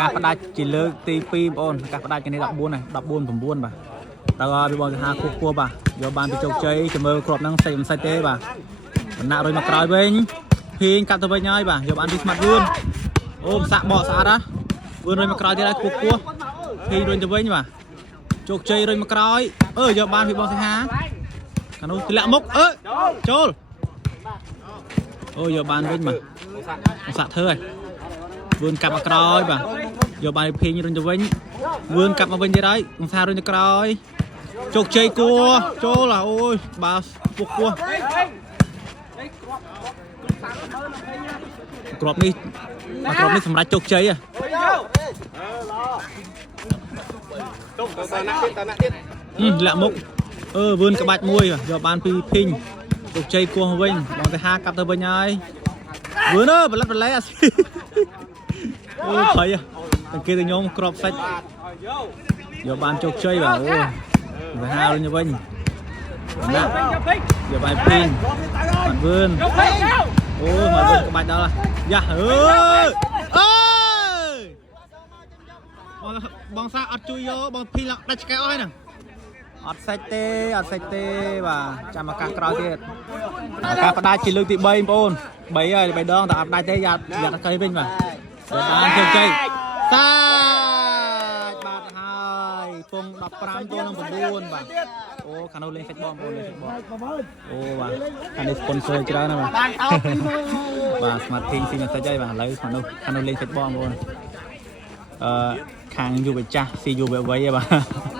ការផ្ដាច់ជាលើកទី2បងការផ្ដាច់គ្នា14នេះ14 9បាទតើវាបងថាគួរបាទយកបានពីជោគជ័យចាំមើលគ្រាប់ហ្នឹងសេមិនសិចទេបាទបណ្ដាក់រុយមកក្រោយវិញភីងកាត់ទៅវិញហើយបាទយកបានពីស្មាត់វឿនអូសាក់បកស្អាតហ៎វឿនរុយមកក្រោយទៀតហើយគួរភីងរុយទៅវិញបាទជោគជ័យរុយមកក្រោយយកបានពីបងសង្ហាកានោះទម្លាក់មុខចូលយកបានវិញបាទសាក់ធ្វើហើយវឿនកាប់មកក្រោយបាទយកបានភីងរុញទៅវិញវឿនកាប់មកវិញទៀតហើយសង្ហារុញទៅក្រោយជោគជ័យគួរចូលអូយបាសពុះគួរក្របនេះសម្រាប់ជោគជ័យលាក់មុខវឿនក្បាច់មួយយកបានពីភីងជោគជ័យគួរវិញបងទៅហាកាប់ទៅវិញហើយវឿនបលិតបលែអាអូភ័យតែគេទៅញោមក្របសាច់យកបានជោគជ័យបាទទៅហាវិញទៅវិញណាយកបានភីងបានវឿនមកវឿនក្បាច់ដល់យ៉ាបងសាអត់ជួយយកបងភីងដាច់ឆ្កែអស់ហើយហ្នឹងអត់សាច់ទេបាទចាំឱកាសក្រោយទៀតការផ្ដាច់ជាលើកទី3បងប្អូន3ហើយ3ដងតែអត់ដាច់ទេយ៉ាត់កៃវិញបាទបានជោគជ័យសាច់បាទហើយពង15ទល់នឹង9បាទអូខាងនោះលេងសាច់បងប្អូនលេងសាច់បងអូបាទខាងនេះ sponsor ច្រើនណាស់បាទ Smart Ping ស៊ីសាច់ហើយបាទឥឡូវខាងនោះលេងសាច់បងប្អូនខាងយុវចាស់ស៊ីយុវវ័យបាទ